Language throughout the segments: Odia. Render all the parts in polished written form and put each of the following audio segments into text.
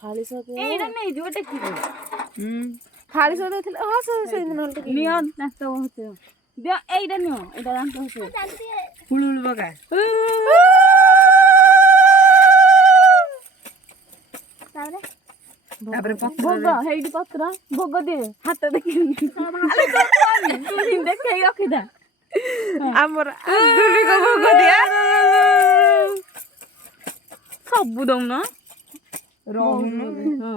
थाली सौदे ଏଇଟା ନେଇଯିବ ଟେକିକି थाली सौदे ଥିଲେ ହଁ ସେ ଦିନ ନିଅ ଦାନ୍ତ ଘଷିବ ଦିଅ ଏଇଟା ନିଅ ଏଇଟା ଦାନ୍ତ ଘଷିବ ହୁଳୁ ହୁଳୁ ପକା ତାପରେ ଭୋଗ ହେଇଠି ପତ୍ର ଭୋଗ ଦିଏ ହାତ ଦେଖି ଦେଖେଇ ରଖିଥା ଆମର ଆଧୁନିକ ଭୋଗ ଦିଆ ସବୁ ଦଉନ ରହୁନୁ ହଁ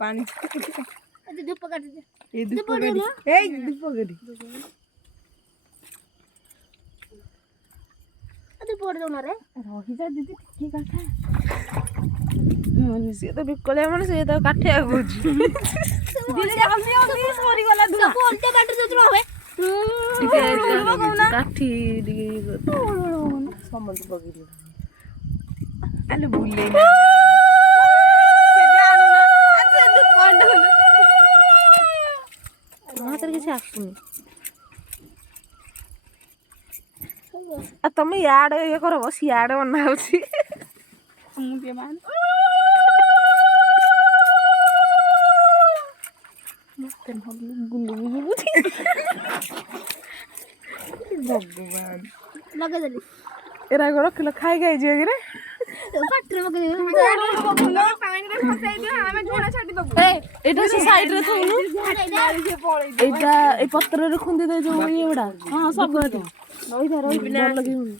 ପାଣି ଧୂପ କାଟିଦେ ଏଇ ଧୂପ ଗଡ଼ି ଏଇ ଧୂପ ଗଡ଼ି ଧୂପ କାଟି ଦଉନ ରେ ରହିଯା ଦିଦି ଟିକେ କାଠ ସିଏ ତ ବିକଳିଆ ମାନେ ସିଏ ତ କାଠିଆ କହୁଛି ସରିଗଲା ଧୂଆ ଓଲଟା କାଟି ଦଉଛୁ ହେ କାଠି ଟିକେ ସମସ୍ତେ ପକେଇଲେ ଆଲେ ବୁଲେଇ ମୋ ହାତରେ କିଛି ଆସୁନି ଆଉ ତମେ ଇଆଡେ ଇଏ କର ସିଆଡେ ବନା ହଉଛି ମୁଁ ଟିକେ ମାନ ଭଗବାନ ଲଗେଇଦେଲି ଏରା ରଖିଲ ଖାଇ ଖାଇ ଯିବ କିରେ ପାଟିରେ ପକେଇଦେଲି ଏଇଟା ସେ ସାଇଡରେ ଥଉନୁ ଏଇଟା ଏଇ ପତ୍ରରେ ଖୁନ୍ଦି ଦେ ଯୋଉ ଇଏ ଗୁଡା ହଁ ସବୁ ଏଠି ରହିଥା ଭଲ ଲାଗିବନି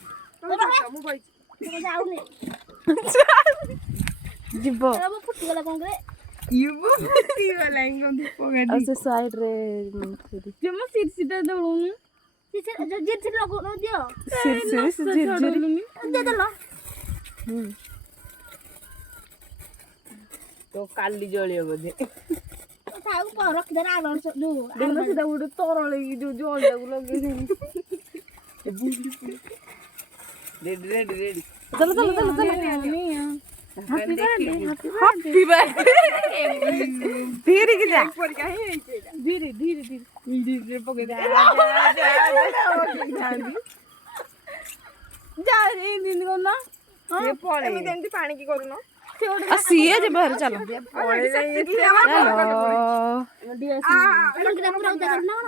ଯିବ ଫୁଟିଗଲା କଣ କରେ ଆଉ ସେ ସାଇଡରେ ଜମା ସିରସିଟା ଦଉନି ଲଗଉ ଦିଅ ଛଡେଇଲୁନି ଦେଇଦେଲ ତ କାଲି ଜଳିବ ବୋଧେ ରଖିଦେଲେ ଆରାମସେ ଯୋଉ ଦେଖୁନ ସେଟା ଗୋଟେ ତରଳେଇକି ଯୋଉ ଜଳିଟାକୁ ଲଗେଇଦେଲି ରେଡି ରେଡି ରେଡି ଚାଲ ଚାଲ ଚାଲ ଚାଲ ହାପି ହାପି ବାର୍ଥଡେ ଧୀରେ କି ଯା ଧୀରେ ଧୀରେ ଧୀରେ ଧୀରେ ପକେଇ ଦେ ଯା ଏଇ ଦିନ କଣ ସିଏ ପଳେଇ ଏମିତି ପାଣିକି କରୁନ ସେ ଗୋଟେ ଆଉ ସିଏ ଯିବ ହେରି ଚାଲ ପଳେଇ ଚାଲ ପୁରା ଉଦା କରିନା କଣ